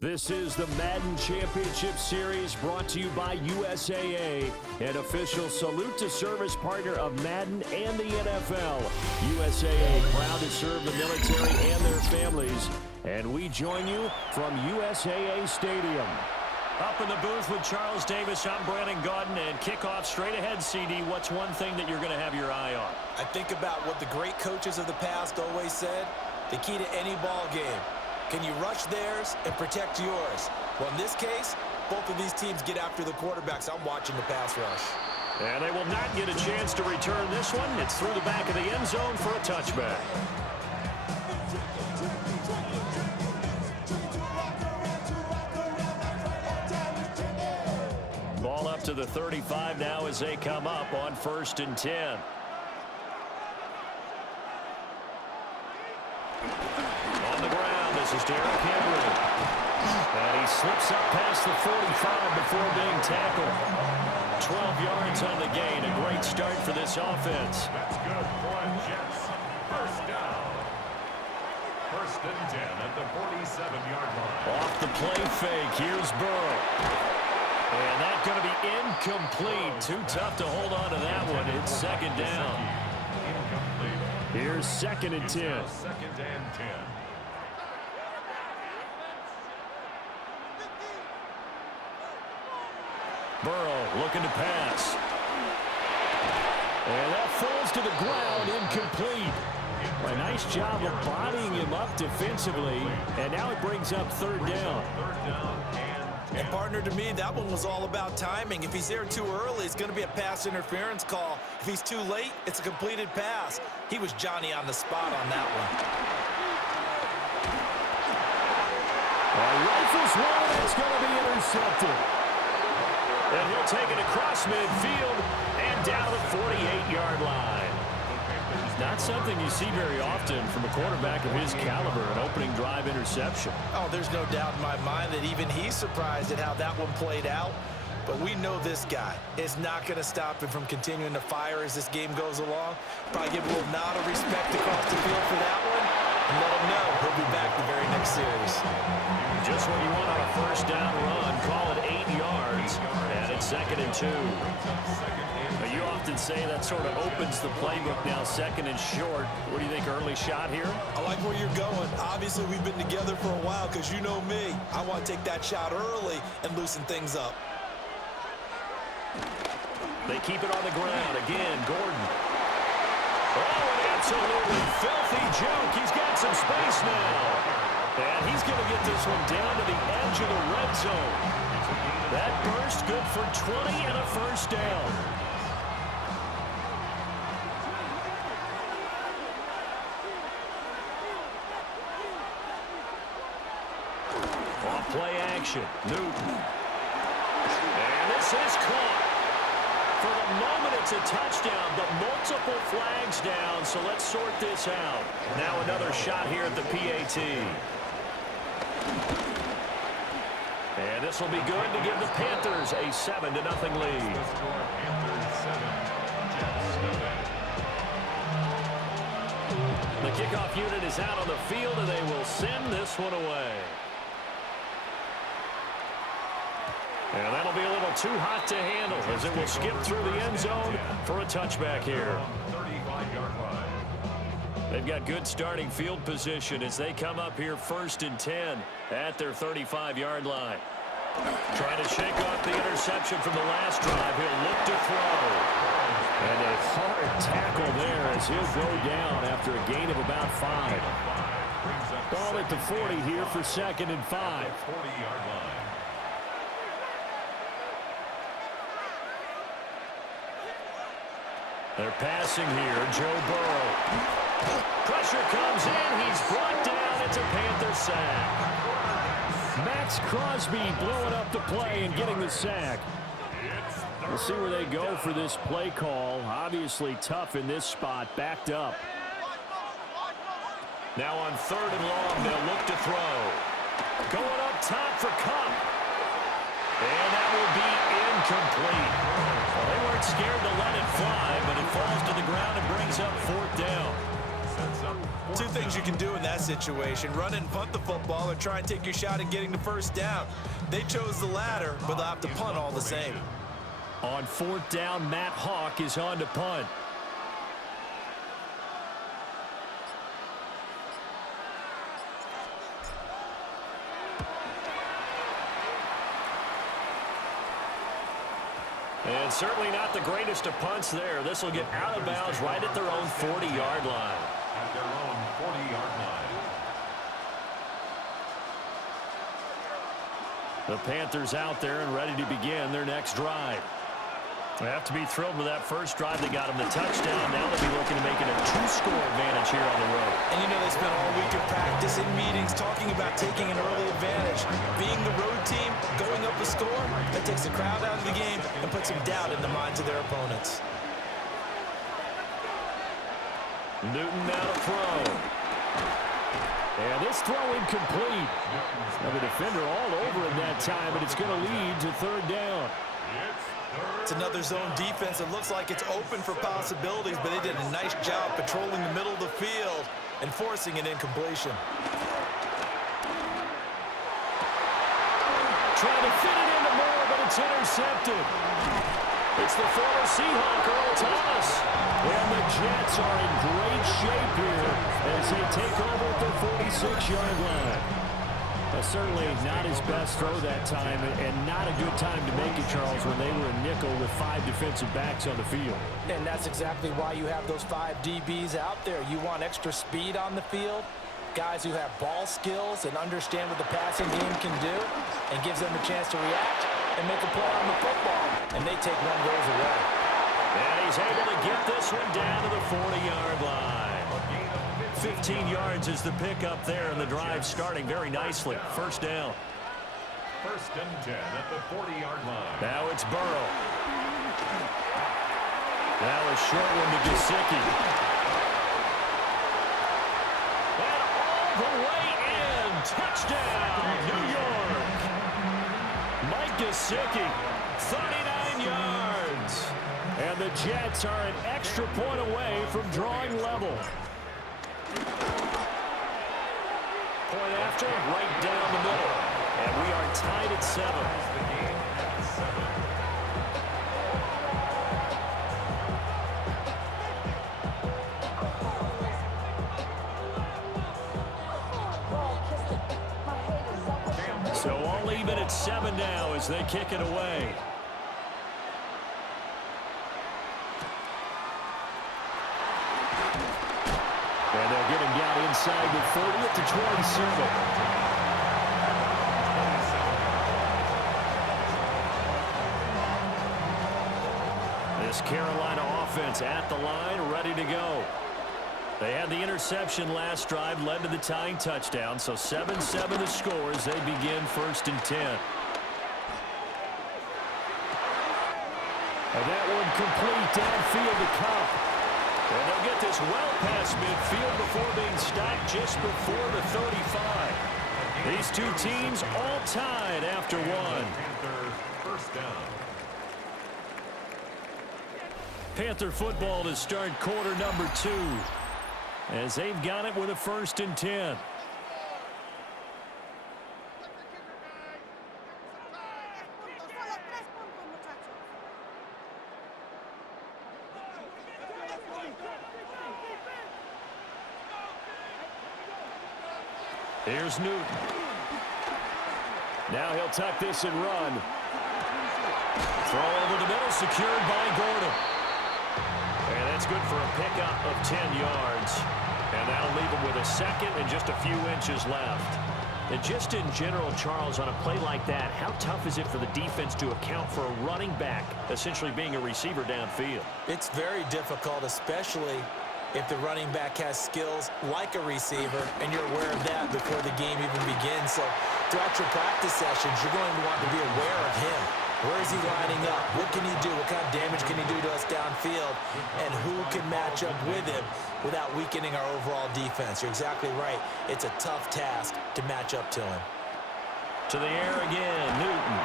This is the Madden Championship Series brought to you by USAA, an official salute-to-service partner of Madden and the NFL. USAA, proud to serve the military and their families. And we join you from USAA Stadium. Up in the booth with Charles Davis, I'm Brandon Gaudin, and kickoff straight ahead, CD. What's one thing that you're going to have your eye on? I think about what the great coaches of the past always said. The key to any ball game. Can you rush theirs and protect yours? Well, in this case, both of these teams get after the quarterbacks. I'm watching the pass rush. And they will not get a chance to return this one. It's through the back of the end zone for a touchback. Ball up to the 35 now as they come up on 1st and 10. On the ground, this is Derrick Henry. And he slips up past the 45 before being tackled. 12 yards on the gain. A great start for this offense. That's good for Jets. First down. 1st and 10 at the 47-yard line. Off the play fake. Here's Burrow. And that's going to be incomplete. Too tough to hold on to that one. It's 2nd down. Here's 2nd and 10. 2nd and 10. Burrow looking to pass. And that falls to the ground, incomplete. A nice job of bodying him up defensively. And now it brings up 3rd down. And partner, to me, that one was all about timing. If he's there too early, it's going to be a pass interference call. If he's too late, it's a completed pass. He was Johnny on the spot on that one. Rifles one, that's going to be intercepted. And he'll take it across midfield and down the 48-yard line. Not something you see very often from a quarterback of his caliber, an opening drive interception. Oh, there's no doubt in my mind that even he's surprised at how that one played out. But we know this guy is not going to stop him from continuing to fire as this game goes along. Probably give a little nod of respect across the field for that one. And let him know he'll be back the very next series. Just what you want on a 1st down run. Call it 8 yards. And it's 2nd and 2. Now, you often say that sort of opens the playbook now, 2nd and short. What do you think, early shot here? I like where you're going. Obviously, we've been together for a while because you know me. I want to take that shot early and loosen things up. They keep it on the ground. Again, Gordon. Oh, an absolutely filthy juke. He's got some space now. And he's going to get this one down to the edge of the red zone. That burst good for 20 and a 1st down. Off play action. Newton. And this is caught. For the moment, it's a touchdown, but multiple flags down, so let's sort this out. Now another shot here at the PAT. And this will be good to give the Panthers a 7-0 lead. The kickoff unit is out on the field, and they will send this one away. And that'll be a little too hot to handle as it will skip through the end zone for a touchback here. They've got good starting field position as they come up here 1st and 10 at their 35-yard line. Trying to shake off the interception from the last drive. He'll look to throw. And a hard tackle there as he'll go down after a gain of about 5. Ball at the 40 here for 2nd and 5. 40-yard line. They're passing here. Joe Burrow. Pressure comes in. He's brought down. It's a Panther sack. Max Crosby blowing up the play and getting the sack. We'll see where they go for this play call. Obviously tough in this spot. Backed up. Now on 3rd and long, they'll look to throw. Going up top for Cup. And that will be incomplete. Well, they weren't scared to let it fly, but it falls to the ground and brings up 4th down. defense up. Two things you can do in that situation: run and punt the football, or try and take your shot at getting the first down. They chose the latter, but they'll have to punt all the same. On fourth down, Matt Hawk is on to punt. And certainly not the greatest of punts there. This will get out of bounds right at their own 40-yard line. At their own 40-yard line. The Panthers out there and ready to begin their next drive. They have to be thrilled with that first drive. They got them the touchdown. Now they'll be looking to make it a 2-score advantage here on the road. And you know they spent all week in practice, in meetings, talking about taking an early advantage. Being the road team, going up a score, that takes the crowd out of the game and puts some doubt in the minds of their opponents. Newton now to throw. And this throw incomplete. Now the defender all over him that time, but it's going to lead to third down. It's another zone defense. It looks like it's open for possibilities, but they did a nice job patrolling the middle of the field and forcing an incompletion. Trying to fit it into Moore, but it's intercepted. It's the former Seahawk, Earl Thomas. And the Jets are in great shape here as they take over at their 46-yard line. Certainly not his best throw that time, and not a good time to make it, Charles, when they were a nickel with 5 defensive backs on the field. And that's exactly why you have those 5 DBs out there. You want extra speed on the field, guys who have ball skills and understand what the passing game can do, and gives them a chance to react and make a play on the football, and they take one of those away. And he's able to get this one down to the 40-yard line. 15 yards is the pickup there, and the drive starting very nicely. First down. First and 10 at the 40-yard line. Now it's Burrow. Now a short one to Gesicki. And all the way in. Touchdown, New York. Mike Gesicki, 39 yards. And the Jets are an extra point away from drawing level. Point after, right down the middle. And we are tied at 7. The game at 7. So all even at 7 now as they kick it away. And they'll get him down inside the 30 at the 27. This Carolina offense at the line, ready to go. They had the interception last drive, led to the tying touchdown, so 7-7 the score as they begin first and 10. And that one complete downfield to Cup. And they'll get this well past midfield before being stopped just before the 35. These two teams all tied after one. Panther first down. Panther football to start quarter number 2 as they've got it with a first and 10. Here's Newton. Now he'll tuck this and run. Throw over the middle, secured by Gordon. And that's good for a pickup of 10 yards. And that'll leave him with a second and just a few inches left. And just in general, Charles, on a play like that, how tough is it for the defense to account for a running back essentially being a receiver downfield? It's very difficult, especially if the running back has skills like a receiver, and you're aware of that before the game even begins. So throughout your practice sessions, you're going to want to be aware of him. Where is he lining up? What can he do? What kind of damage can he do to us downfield? And who can match up with him without weakening our overall defense? You're exactly right. It's a tough task to match up to him. To the air again, Newton.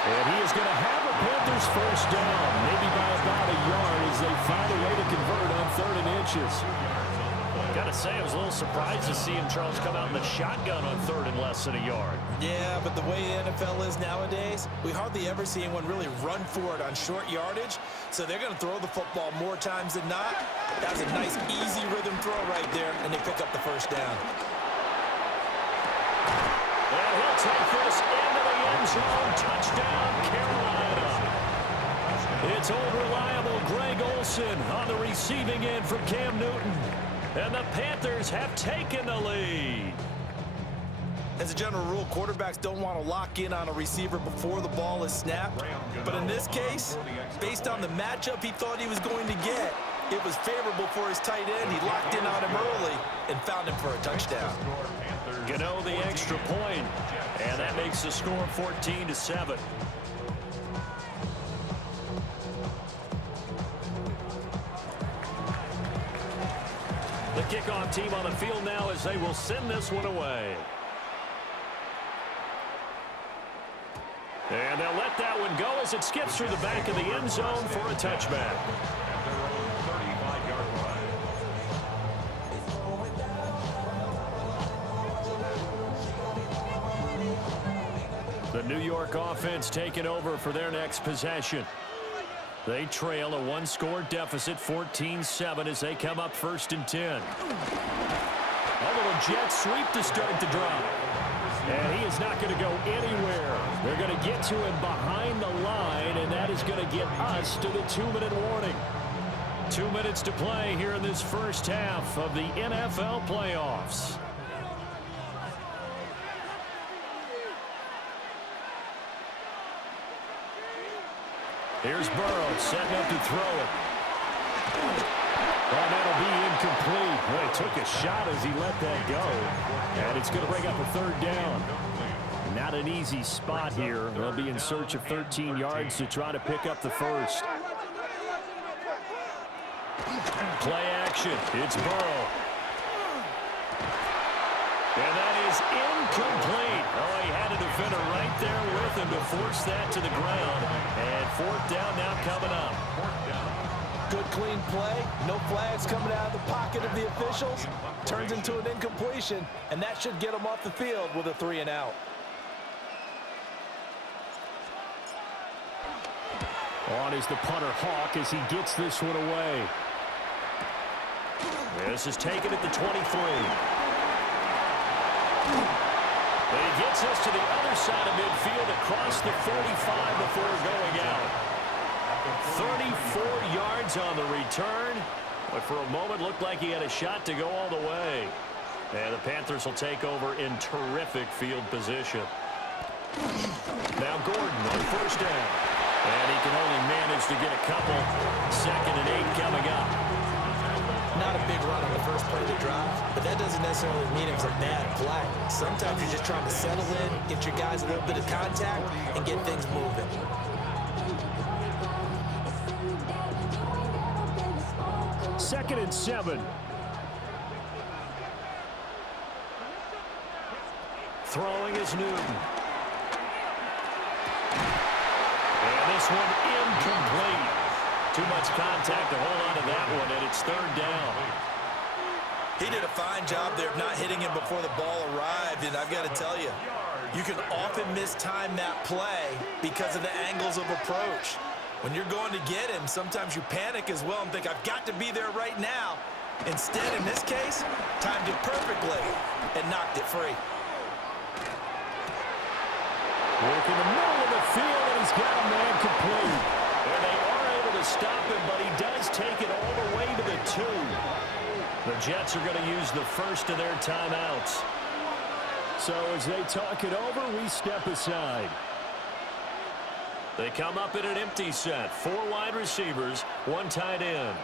And he is going to have a Panthers first down, maybe by about a yard as they find a way to convert on 3rd and inches. Gotta say, I was a little surprised to see him, Charles, come out in the shotgun on 3rd and less than a yard. Yeah, but the way the NFL is nowadays, we hardly ever see anyone really run for it on short yardage. So they're going to throw the football more times than not. That was a nice, easy rhythm throw right there, and they pick up the first down. And he'll take this into the end zone. Touchdown, Carolina. It's old reliable Greg Olsen on the receiving end from Cam Newton. And the Panthers have taken the lead. As a general rule, quarterbacks don't want to lock in on a receiver before the ball is snapped. But in this case, based on the matchup he thought he was going to get, it was favorable for his tight end. He locked in on him early and found him for a touchdown. Gano the extra point, and that makes the score 14-7. The kickoff team on the field now as they will send this one away. And they'll let that one go as it skips through the back of the end zone for a touchback. At their own 35-yard line. The New York offense taking over for their next possession. They trail a one-score deficit, 14-7, as they come up 1st and 10. A little jet sweep to start the drive. And he is not going to go anywhere. They're going to get to him behind the line, and that is going to get us to the 2-minute warning. 2 minutes to play here in this first half of the NFL playoffs. Here's Burrow setting up to throw it. Oh, that'll be incomplete. Well, he took a shot as he let that go. And it's going to bring up a 3rd down. Not an easy spot here. They'll be in search of 13 yards to try to pick up the first. Play action. It's Burrow. And that is incomplete. Oh, he had a defender right there with him to force that to the ground. And 4th down now coming up. Good, clean play. No flags coming out of the pocket of the officials. Turns into an incompletion, and that should get them off the field with a 3 and out. On is the punter Hawk as he gets this one away. This is taken at the 23. And he gets us to the other side of midfield across the 45 before going out. 34 yards on the return. But for a moment, looked like he had a shot to go all the way. And the Panthers will take over in terrific field position. Now Gordon on 1st down. And he can only manage to get a couple. 2nd and 8 coming up. Not a big run on the first play of the drive, but that doesn't necessarily mean it was a bad play. Sometimes you're just trying to settle in, get your guys a little bit of contact, and get things moving. Second and 7. Throwing is Newton. And this one incomplete. Too much contact to hold on to that one, and it's 3rd down. He did a fine job there of not hitting him before the ball arrived, and I've got to tell you, you can often mistime that play because of the angles of approach. When you're going to get him, sometimes you panic as well and think, I've got to be there right now. Instead, in this case, timed it perfectly and knocked it free. Work in the middle of the field, and he's got a man complete. And they are able to stop him, but he does take it all the way to the 2. The Jets are going to use the first of their timeouts. So as they talk it over, we step aside. They come up in an empty set. 4 wide receivers, 1 tight end.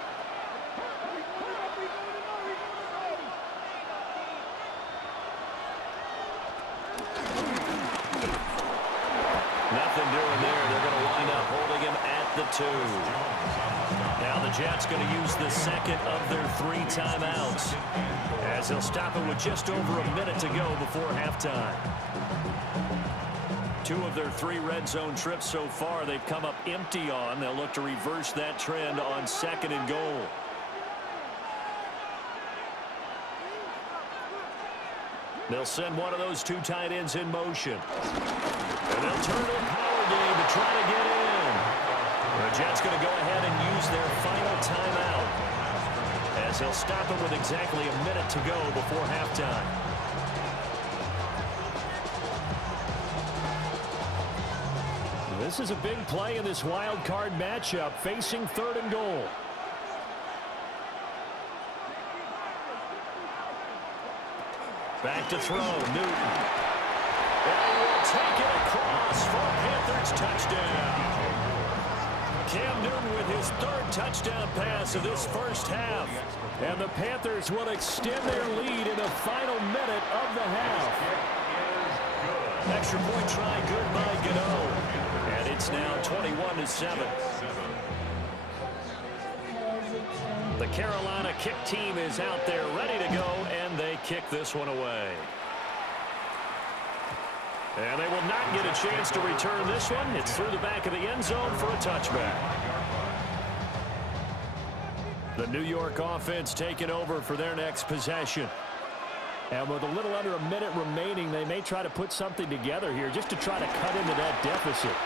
Nothing doing there. They're going to wind up holding him at the 2. Now the Jets going to use the 2nd of their 3 timeouts as they'll stop it with just over a minute to go before halftime. 2 of their 3 red zone trips so far they've come up empty on. They'll look to reverse that trend on 2nd and goal. They'll send one of those two tight ends in motion. And they'll turn to a power game to try to get in. The Jets going to go ahead and use their final timeout, as they'll stop it with exactly a minute to go before halftime. This is a big play in this wild card matchup, facing 3rd and goal. Back to throw, Newton. And will take it across for a Panthers touchdown. Cam Newton with his 3rd touchdown pass of this first half. And the Panthers will extend their lead in the final minute of the half. Extra point try, good by Gano. And it's now 21-7. The Carolina kick team is out there ready to go, and they kick this one away. And they will not get a chance to return this one. It's through the back of the end zone for a touchback. The New York offense taking over for their next possession. And with a little under a minute remaining, they may try to put something together here just to try to cut into that deficit.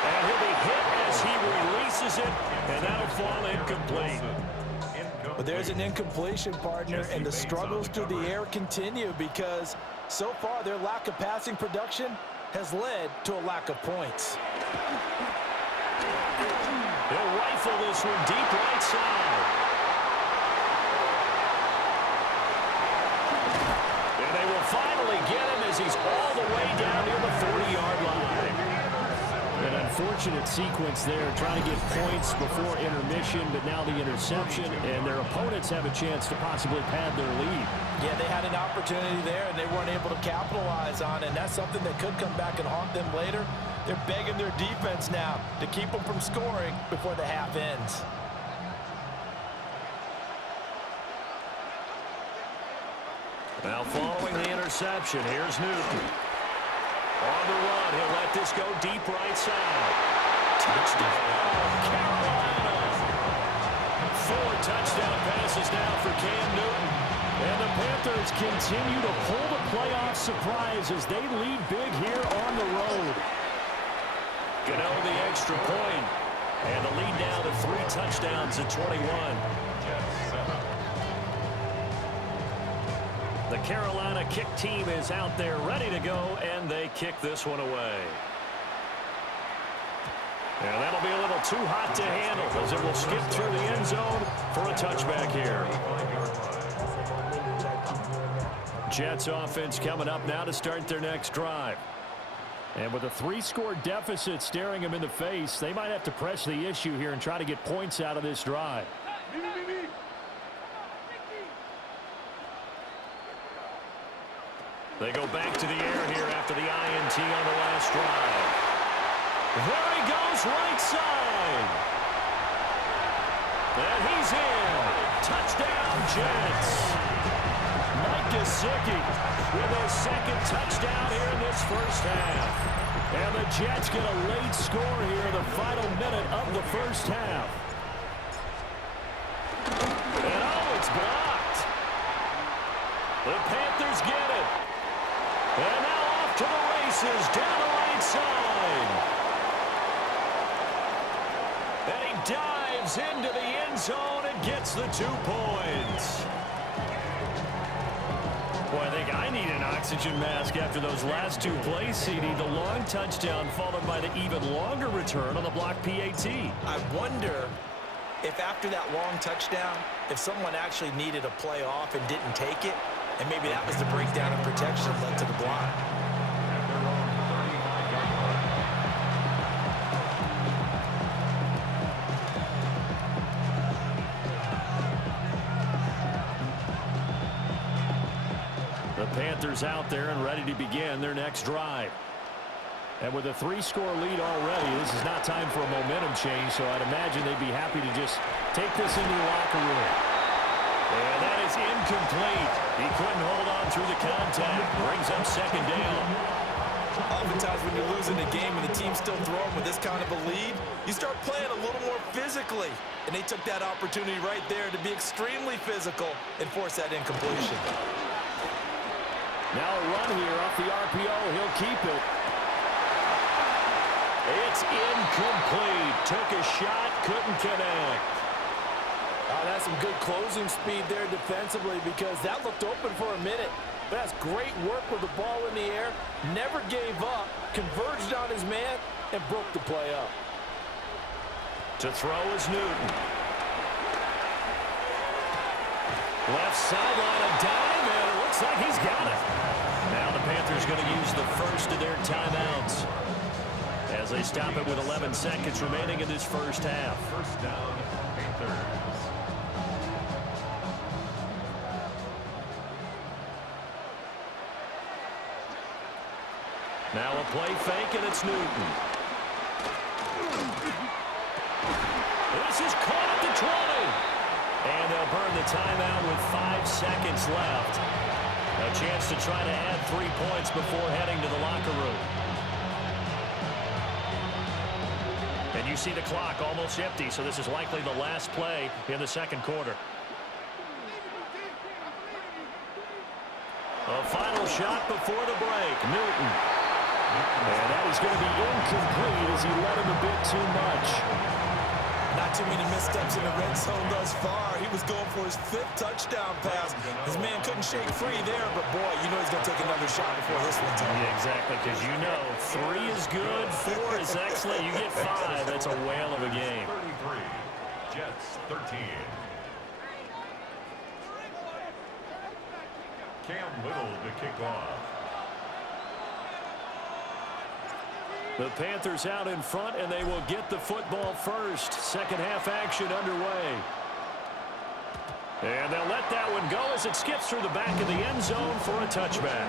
And he'll be hit as he releases it, and that'll fall incomplete. But there's an incompletion, partner, and the struggles through the air continue because so far their lack of passing production has led to a lack of points. He'll rifle this one deep right side. And they will finally get him as he's all the way down near the 40-yard line. An unfortunate sequence there, trying to get points before intermission, but now the interception, and their opponents have a chance to possibly pad their lead. Yeah, they had an opportunity there, and they weren't able to capitalize on it, and that's something that could come back and haunt them later. They're begging their defense now to keep them from scoring before the half ends. Now following the interception, here's Newton. On the run, he'll let this go deep right side. Touchdown, Carolina. 4 touchdown passes now for Cam Newton. And the Panthers continue to pull the playoff surprise as they lead big here on the road. Gano the extra point. And the lead now to 3 touchdowns at 21. The Carolina kick team is out there ready to go, and they kick this one away. And that'll be a little too hot to handle as it will skip through the end zone for a touchback here. Jets offense coming up now to start their next drive. And with a 3-score deficit staring them in the face, they might have to press the issue here and try to get points out of this drive. They go back to the air here after the INT on the last drive. There he goes, right side. And he's in. Touchdown, Jets. Mike Gesicki with his 2nd touchdown here in this first half. And the Jets get a late score here in the final minute of the first half. And oh, it's blocked. The Panthers get it. And now off to the races, down the right side. And he dives into the end zone and gets the 2 points. Boy, I think I need an oxygen mask after those last 2 plays, CD. The long touchdown followed by the even longer return on the block PAT. I wonder if after that long touchdown, if someone actually needed a play off and didn't take it, and maybe that was the breakdown in protection that led to the block. The Panthers out there and ready to begin their next drive. And with a 3-score lead already, this is not time for a momentum change, so I'd imagine they'd be happy to just take this into the locker room. And that is incomplete. He couldn't hold on through the contact. Brings up 2nd down. Oftentimes when you're losing a game and the team's still throwing with this kind of a lead, you start playing a little more physically. And they took that opportunity right there to be extremely physical and force that incompletion. Now a run here off the RPO. He'll keep it. It's incomplete. Took a shot, couldn't connect. That's some good closing speed there defensively because that looked open for a minute. But that's great work with the ball in the air. Never gave up, converged on his man, and broke the play up. To throw is Newton. Left sideline, a dive, and it looks like he's got it. Now the Panthers going to use the first of their timeouts as they stop it with 11 seconds remaining in this first half. First down, Panthers. Now a play fake, and it's Newton. This is caught at the 20. And they'll burn the timeout with 5 seconds left. A chance to try to add 3 points before heading to the locker room. And you see the clock almost empty, so this is likely the last play in the second quarter. A final shot before the break. Newton. And that is going to be incomplete as he led him a bit too much. Not too many missteps in the red zone thus far. He was going for his 5th touchdown pass. His man couldn't shake free there, but boy, you know he's going to take another shot before this one's over. Yeah, exactly, because you know 3 is good, 4 is excellent. You get 5, that's a whale of a game. 33, Jets 13. Cam Little to kick off. The Panthers out in front, and they will get the football first. Second half action underway. And they'll let that one go as it skips through the back of the end zone for a touchback.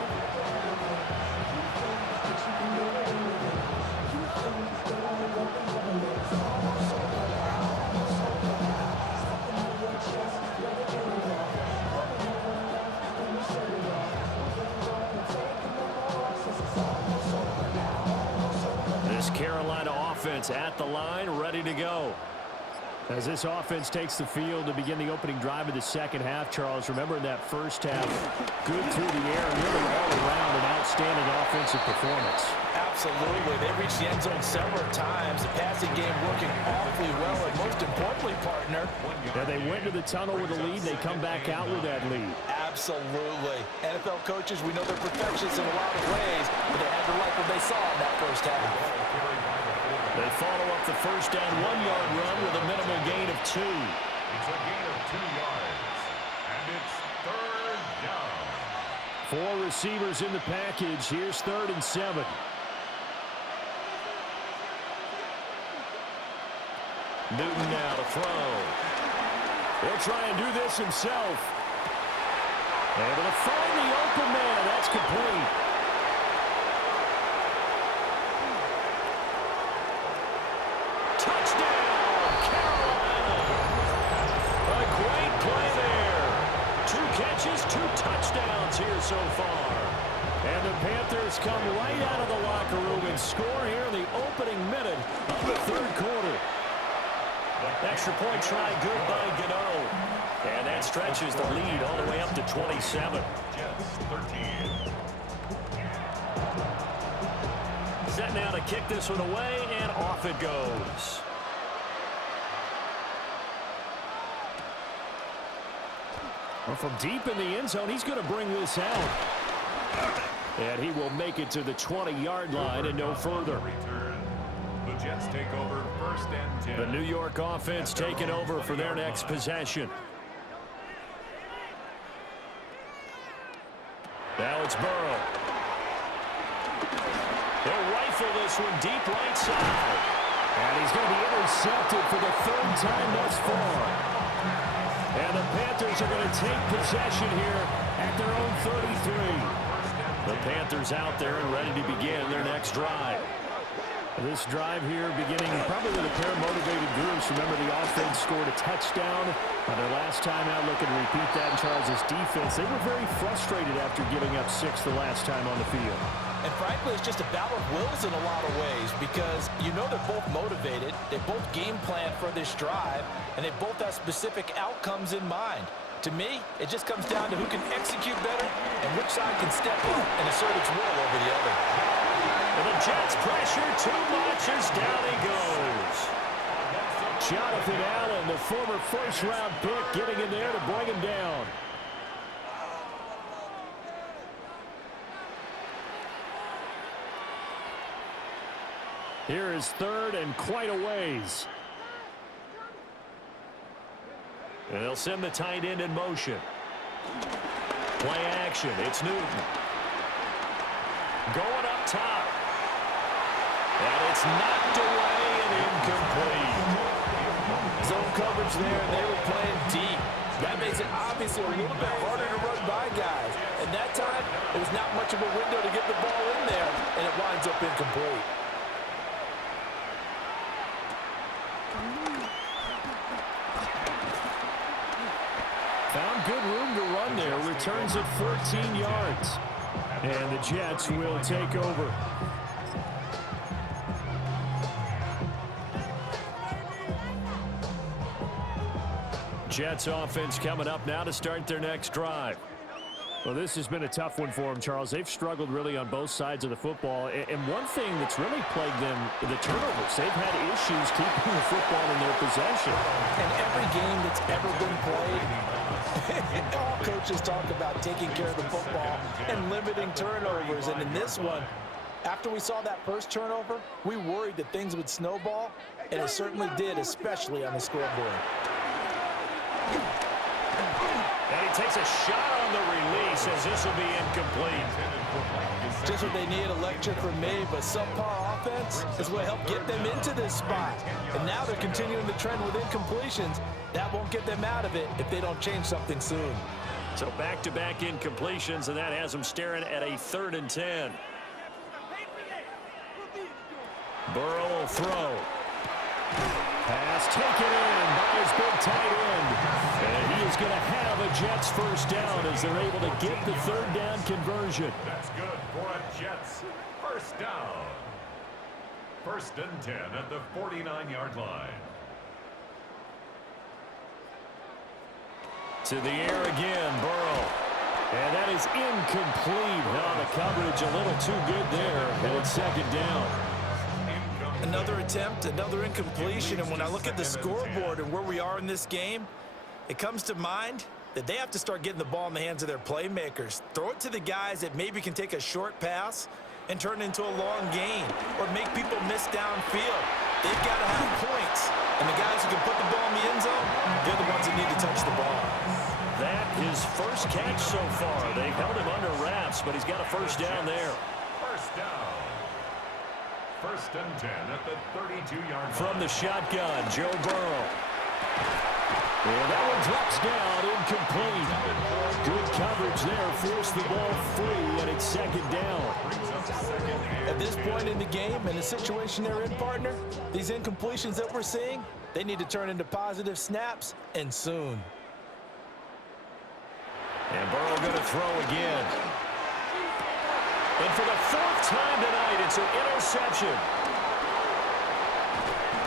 Carolina offense at the line, ready to go. As this offense takes the field to begin the opening drive of the second half, Charles, remember in that first half, good through the air, really all around an outstanding offensive performance. Absolutely. They reached the end zone several times. The passing game working awfully well, and most importantly, partner. Yeah, they went to the tunnel with a lead. They come back out with that lead. Absolutely. NFL coaches, we know they're perfectionists in a lot of ways, but they had to like what they saw in that first half. They follow up the first down 1-yard run with a minimal gain of 2. It's a gain of 2 yards, and it's 3rd down. 4 receivers in the package. Here's 3rd and 7. Newton now to throw. He'll try and do this himself. Able to find the open man. That's complete. Touchdown, Carolina. A great play there. 2 catches, 2 touchdowns here so far. And the Panthers come right out of the locker room and score here in the opening minute of the third quarter. Extra point try good by Gano. And that stretches the lead all the way up to 27. Jets 13. Set now to kick this one away, and off it goes. Well, from deep in the end zone, he's going to bring this out. And he will make it to the 20-yard line and no further. Return. The Jets take over 1st and 10. The New York offense taking over for their next possession. Now it's Burrow. They'll rifle this one deep right side. And he's going to be intercepted for the 3rd time thus far. And the Panthers are going to take possession here at their own 33. The Panthers out there and ready to begin their next drive. This drive here beginning probably with a pair of motivated groups. Remember, the offense scored a touchdown on their last time out. Looking to repeat that in Charles' defense. They were very frustrated after giving up 6 the last time on the field. And frankly, it's just a battle of wills in a lot of ways because you know they're both motivated. They both game plan for this drive, and they both have specific outcomes in mind. To me, it just comes down to who can execute better and which side can step up and assert its will over the other. And the Jets pressure too much as down he goes. Jonathan Allen, the former first-round pick, getting in there to bring him down. Here is third and quite a ways. And they'll send the tight end in motion. Play action. It's Newton. Going up top. And it's knocked away and incomplete. Zone coverage there, and they were playing deep. That makes it obviously a little bit harder to run by guys. And that time, there was not much of a window to get the ball in there, and it winds up incomplete. Found good room to run there. Returns at 14 yards. And the Jets will take over. Jets offense coming up now to start their next drive. Well, this has been a tough one for them, Charles. They've struggled really on both sides of the football. And one thing that's really plagued them, the turnovers. They've had issues keeping the football in their possession. And every game that's ever been played, all coaches talk about taking care of the football and limiting turnovers. And in this one, after we saw that first turnover, we worried that things would snowball, and it certainly did, especially on the scoreboard. And he takes a shot on the release as this will be incomplete. Just what they need, a lecture from me, but subpar offense is what helped get them into this spot. And now they're continuing the trend with incompletions. That won't get them out of it if they don't change something soon. So back-to-back incompletions, and that has them staring at a 3rd and 10. Burrow will throw. Pass taken in by his big tight end. And he is going to have a Jets first down as they're able to get the 3rd down conversion. That's good for a Jets first down. 1st and 10 at the 49-yard line. To the air again, Burrow. And that is incomplete. Now the coverage a little too good there. And it's 2nd down. Another attempt, another incompletion, and when I look at the scoreboard and where we are in this game, it comes to mind that they have to start getting the ball in the hands of their playmakers. Throw it to the guys that maybe can take a short pass and turn it into a long gain or make people miss downfield. They've got to have points, and the guys who can put the ball in the end zone, they're the ones that need to touch the ball. That his first catch so far. They've held him under wraps, but he's got a first down there. First down. 1st and 10 at the 32-yard line. From the shotgun, Joe Burrow. And that one drops down, incomplete. Good coverage there, forced the ball free, and it's 2nd down. At this point in the game, in the situation they're in, partner, these incompletions that we're seeing, they need to turn into positive snaps, and soon. And Burrow going to throw again. And for the 4th time tonight, it's an interception.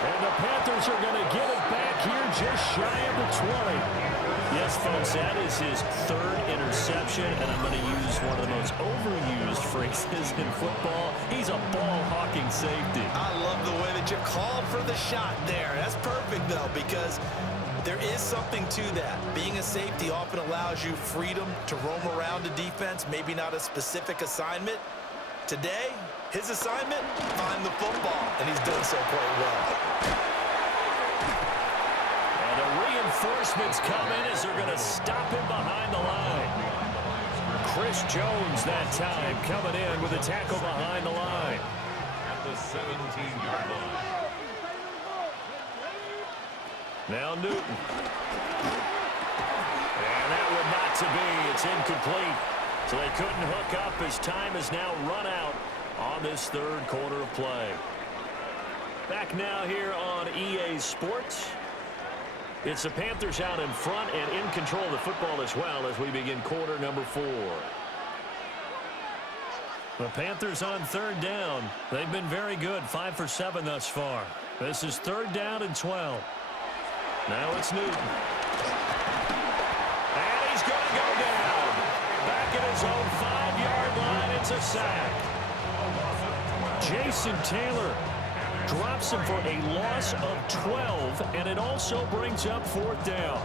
And the Panthers are going to get it back here just shy of the 20. Yes, folks, that is his 3rd interception, and I'm going to use one of the most overused phrases in football. He's a ball-hawking safety. I love the way that you called for the shot there. That's perfect, though, because there is something to that. Being a safety often allows you freedom to roam around a defense, maybe not a specific assignment. Today, his assignment, find the football, and he's done so quite well. And the reinforcements come in as they're going to stop him behind the line. Chris Jones that time coming in with a tackle behind the line. At the 17-yard line. Now Newton. And that one not to be. It's incomplete. So they couldn't hook up as time has now run out on this 3rd quarter of play. Back now here on EA Sports. It's the Panthers out in front and in control of the football as well as we begin quarter number 4. The Panthers on 3rd down. They've been very good, 5 for 7 thus far. This is 3rd down and 12. Now it's Newton. he's going to go down. Back at his own 5-yard line, it's a sack. Jason Taylor drops him for a loss of 12, and it also brings up 4th down.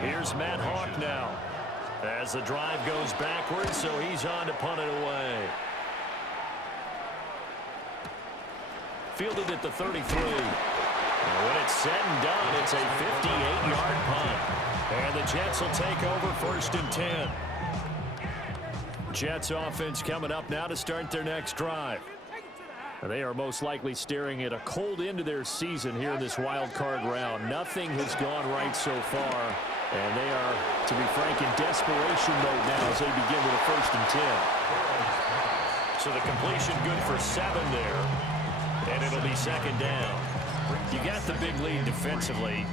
Here's Matt Hawk now as the drive goes backwards, so he's on to punt it away. Fielded at the 33. And when it's said and done, it's a 58-yard punt. And the Jets will take over 1st and 10. Jets offense coming up now to start their next drive. They are most likely staring at a cold end to their season here in this wild card round. Nothing has gone right so far, and they are, to be frank, in desperation mode now as they begin with a 1st and 10. So the completion good for 7 there, and it'll be 2nd down. You got the big lead defensively,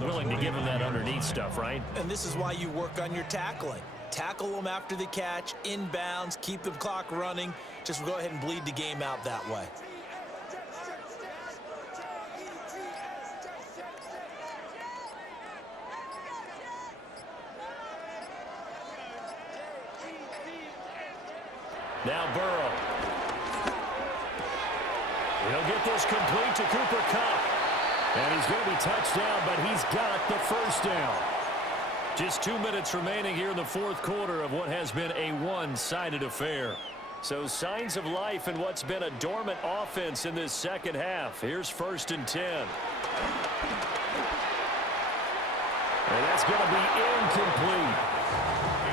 willing to give them that underneath stuff, right? And this is why you work on your tackling. Tackle them after the catch, inbounds, keep the clock running. Just go ahead and bleed the game out that way. Now Burrow. He'll get this complete to Cooper Kupp. And he's going to be touched down, but he's got the 1st down. Just 2 minutes remaining here in the 4th quarter of what has been a one-sided affair. So signs of life in what's been a dormant offense in this 2nd half. Here's 1st and 10. And that's going to be incomplete.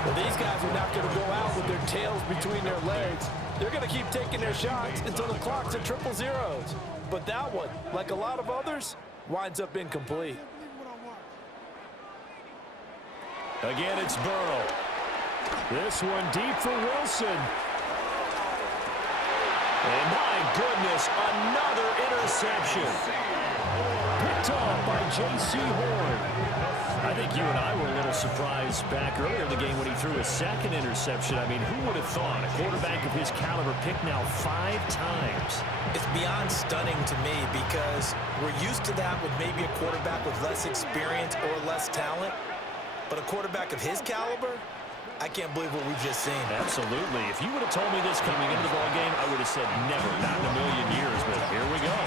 Well, these guys are not going to go out with their tails between their legs. They're going to keep taking their shots until the clock's at 000. But that one, like a lot of others, winds up incomplete. Again, it's Burrow. This one deep for Wilson. And my goodness, another interception. Picked off by J.C. Horn. I think you and I were a little surprised back earlier in the game when he threw his 2nd interception. I mean, who would have thought a quarterback of his caliber picked now 5 times? It's beyond stunning to me because we're used to that with maybe a quarterback with less experience or less talent. But a quarterback of his caliber, I can't believe what we've just seen. Absolutely. If you would have told me this coming into the ballgame, I would have said never, not in a million years. But here we go.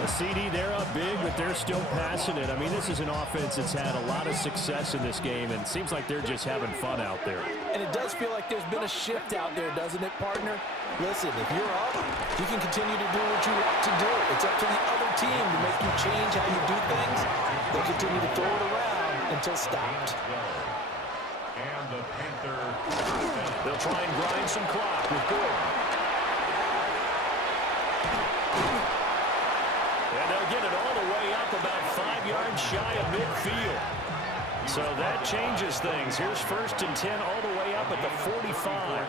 The CD, they're up big, but they're still passing it. I mean, this is an offense that's had a lot of success in this game, and it seems like they're just having fun out there. And it does feel like there's been a shift out there, doesn't it, partner? Listen, if you're up, you can continue to do what you want to do. It's up to the other team to make you change how you do things. They'll continue to throw it around until stopped. And the Panther. They'll try and grind some clock with Gordon. And they'll get it all the way up about 5 yards shy of midfield. So that changes things. Here's 1st and 10 all the way up at the 45.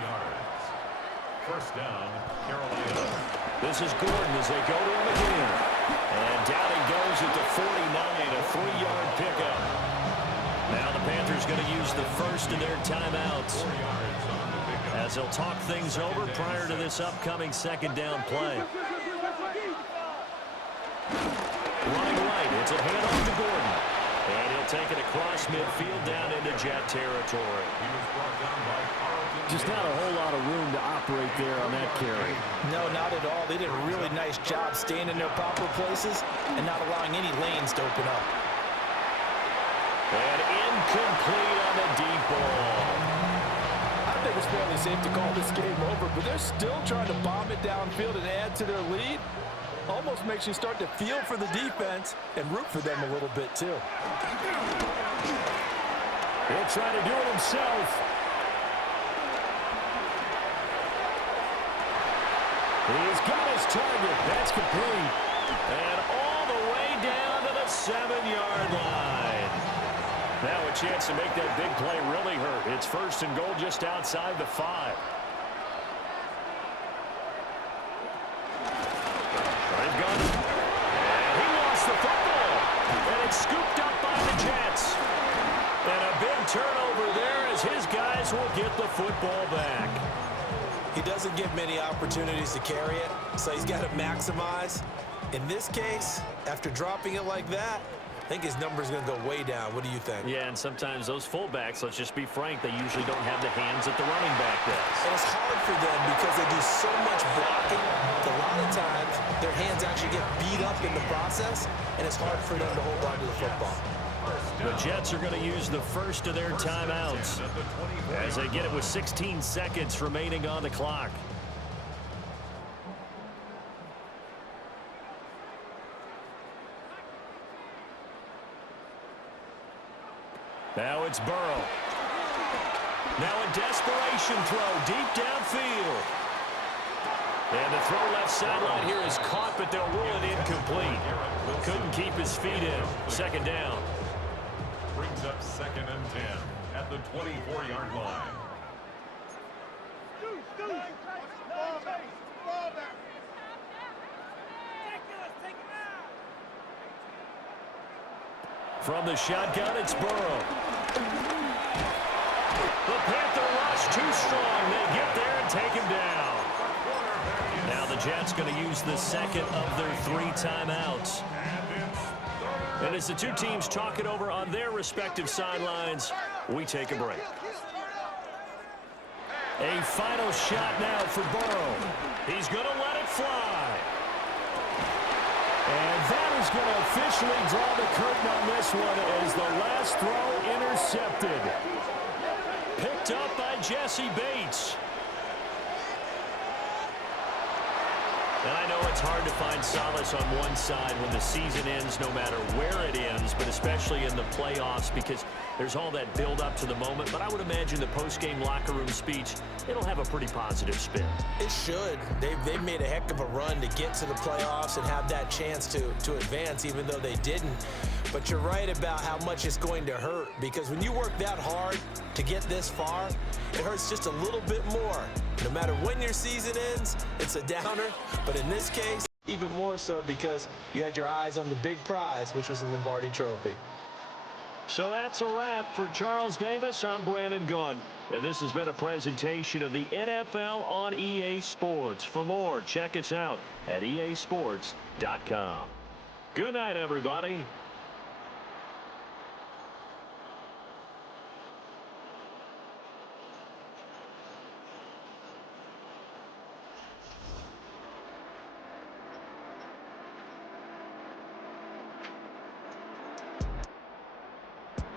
1st down, Carolina. This is Gordon as they go to him again. And down he goes at the 49, a 3-yard pickup. Now the Panthers going to use the 1st in their timeouts as they'll talk things over prior to this upcoming 2nd down play. Running right, it's a handoff to Gordon. And he'll take it across midfield down into Jet territory. Just not a whole lot of room to operate there on that carry. No, not at all. They did a really nice job staying in their proper places and not allowing any lanes to open up. And incomplete on the deep ball. I think it's fairly safe to call this game over, but they're still trying to bomb it downfield and add to their lead. Almost makes you start to feel for the defense and root for them a little bit, too. He'll try to do it himself. He's got his target. That's complete. And all the way down to the 7-yard line. Now a chance to make that big play really hurt. It's 1st and goal just outside the 5. They've gone. And he lost the football. And it's scooped up by the Jets. And a big turnover there as his guys will get the football back. He doesn't get many opportunities to carry it, so he's got to maximize. In this case, after dropping it like that, I think his number is going to go way down. What do you think? Yeah, and sometimes those fullbacks, let's just be frank, they usually don't have the hands that the running back does. And it's hard for them because they do so much blocking. A lot of times, their hands actually get beat up in the process, and it's hard for them to hold on to the football. The Jets are going to use the first of their timeouts as they get it with 16 seconds remaining on the clock. Now it's Burrow. Now a desperation throw deep downfield. And the throw left sideline here is caught, but they'll rule it incomplete. Couldn't keep his feet in. Second down. Brings up 2nd and 10 at the 24-yard line. From the shotgun, it's Burrow. The Panther rush too strong. They get there and take him down. Now the Jets going to use the second of their 3 timeouts. And as the two teams talk it over on their respective sidelines, we take a break. A final shot now for Burrow. He's going to let it fly. And that is going to officially draw the curtain on this one as the last throw intercepted. Picked up by Jesse Bates. And I know it's hard to find solace on one side when the season ends, no matter where it ends, but especially in the playoffs because there's all that build up to the moment. But I would imagine the post-game locker room speech, it'll have a pretty positive spin. It should. They've made a heck of a run to get to the playoffs and have that chance to advance, even though they didn't. But you're right about how much it's going to hurt because when you work that hard to get this far, it hurts just a little bit more. No matter when your season ends, it's a downer. But in this case, even more so because you had your eyes on the big prize, which was the Lombardi Trophy. So that's a wrap for Charles Davis. I'm Brandon Gunn. And this has been a presentation of the NFL on EA Sports. For more, check us out at easports.com. Good night, everybody.